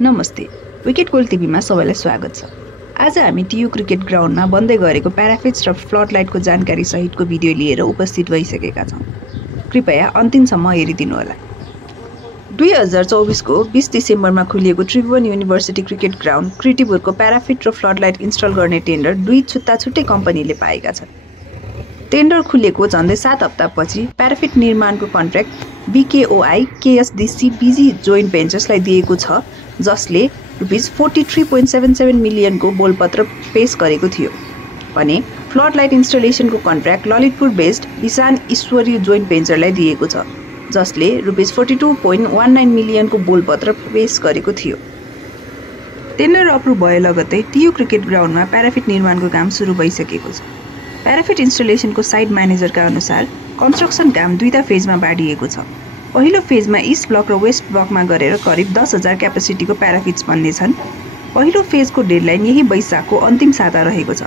नमस्ते, wicket goal टिभीमा सबैलाई स्वागत छ। आज हामी टियु क्रिकेट ग्राउन्डमा बन्दै गरेको प्याराफिट्स र फ्लडलाइटको जानकारी सहितको भिडियो लिएर उपस्थित भइसकेका छौँ। कृपया अन्तिमसम्म हेरिदिनुहोला। 2024 को 20 डिसेम्बरमा खुलिएको त्रिभुवन युनिभर्सिटी क्रिकेट ग्राउन्ड क्रिटिपुरको प्याराफिट र फ्लडलाइट इन्स्टल गर्ने टेन्डर दुई छुट्टा-छुट्टै कम्पनीले पाएका छन्। टेन्डर खुलेको झन्डै 7 हप्तापछि प्याराफिट निर्माणको contract BKOI KSDC BG joint भेन्चर्सलाई दिएको छ, जसले ₹43.77 मिलियनको बोलपत्र पेश गरेको थियो भने फ्लडलाइट इन्स्टलेसनको contract Lalitpur based Vishan Ishwari joint भेन्चरलाई दिएको छ, जसले ₹42.19 मिलियनको बोलपत्र पेश गरेको थियो। टेन्डर अप्रुभ भए लगत्तै टियु क्रिकेट ग्राउन्डमा प्याराफिट निर्माणको काम सुरु भइसकेको छ। प्याराफिट इन्स्टलेसनको साइट म्यानेजरका अनुसार कन्स्ट्रक्सन काम दुईटा फेजमा बाँडिएको छ। पहिलो फेजमा इस्ट ब्लक र वेस्ट ब्लकमा गरेर करिब 10,000 क्यापेसिटीको प्याराफिट्स बन्नेछन्। पहिलो फेजको डेडलाइन यही वैशाखको अन्तिम साता रहेको छ।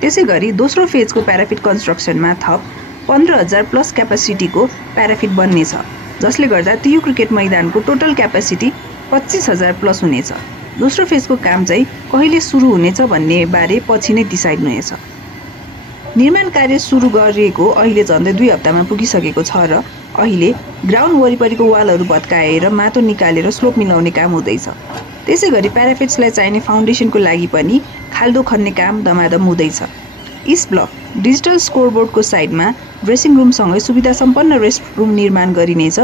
त्यसैगरी दोस्रो फेजको प्याराफिट कन्स्ट्रक्सनमा थप 15,000 प्लस क्यापेसिटीको प्याराफिट बन्नेछ, जसले गर्दा टियु क्रिकेट मैदानको टोटल क्यापेसिटी 25,000 प्लस हुनेछ। दोस्रो फेजको काम चाहिँ कहिले सुरु हुनेछ भन्ने बारे पछि नै डिसाइड हुनेछ। निर्माण कार्य सुरु गरिएको अहिले झन्डै 2 हप्तामा पुगिसकेको छ र अहिले ग्राउन्ड वरिपरिको वालहरू भत्काएर माटो निकालेर स्लोप मिलाउने काम हुँदैछ। त्यसैगरी प्याराफिट्सलाई चाहिने फाउन्डेसनको लागि पनि खाल्डो खन्ने काम धमाधम हुँदैछ। इस्ट ब्लक डिजिटल स्कोरबोर्डको साइडमा ड्रेसिङ रुमसँगै सुविधा सम्पन्न रेस्ट रुम निर्माण गरिनेछ।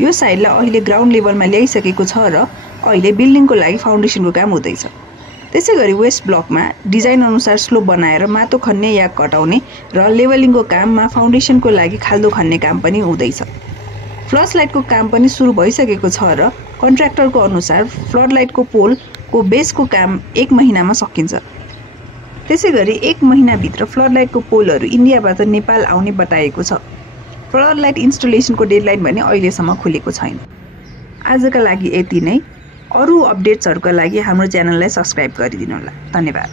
यो साइडलाई अहिले ग्राउन्ड लेभलमा ल्याइसकेको छ र अहिले बिल्डिङको लागि फाउन्डेसनको काम हुँदैछ। त्यसैगरी वेस्ट ब्लकमा डिजाइन अनुसार स्लोप बनाएर माटो खन्ने या कटाउने र लेभलिङको काममा फाउन्डेसनको लागि खाल्डो खन्ने काम पनि हुँदैछ। फ्लडलाइटको काम पनि सुरु भइसकेको छ र कन्ट्र्याक्टरको अनुसार फ्लडलाइटको पोलको बेसको काम 1 महिनामा सकिन्छ। त्यसैगरी 1 महिनाभित्र फ्लडलाइटको पोलहरू इन्डियाबाट नेपाल आउने बताएको छ। फ्लडलाइट इन्स्टलेसनको डेडलाइन भने अहिलेसम्म खुलेको छैन। आजका लागि यति नै। अरू अपडेट्सहरूका लागि हाम्रो च्यानललाई सब्स्क्राइब गरिदिनुहोला। धन्यवाद।